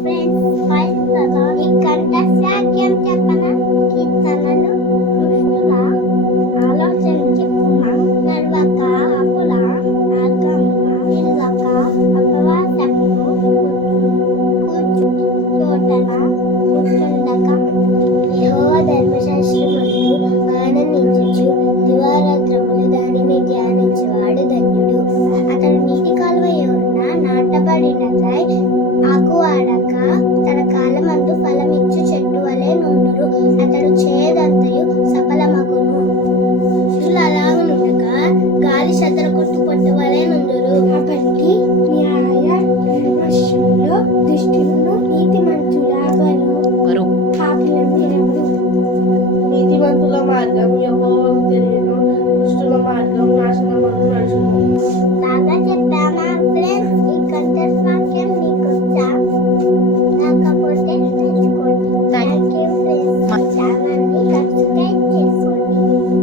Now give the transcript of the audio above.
Friends ఈ గంట శాక్యం చెప్పన కీర్తనలు దుష్టుల ఆలోచన చెప్పున నడవక అప్పుల మార్గమున నిల్లక అపవాసమును కూర్చు చోటన కూర్చుండక యెహోవా ధర్మశాస్త్రమందు ఆనందించుచు దివారాత్రములు దానిని ధ్యానించువాడు ధన్యుడు. అతడు నీటి కాలువ యొద్ద నాటబడినదై ఆకు వాడక తన కాలమందు ఫలమిచ్చు చెట్టు వలె నుండును. అతడు చేయదంతయు సఫలమగును. దుష్టులు అలాగునుండక గాలి చెదరగొట్టు పొట్టు వలె నుండురు. కాబట్టి న్యాయ నిర్వహణలో దుష్టులను నీతిమంతుల పాపులను ఎరుగడు. నీతిమంతుల మార్గం యెహోవాకు తెలియను, దుష్టుల మార్గం నాశనమందు నడుచును.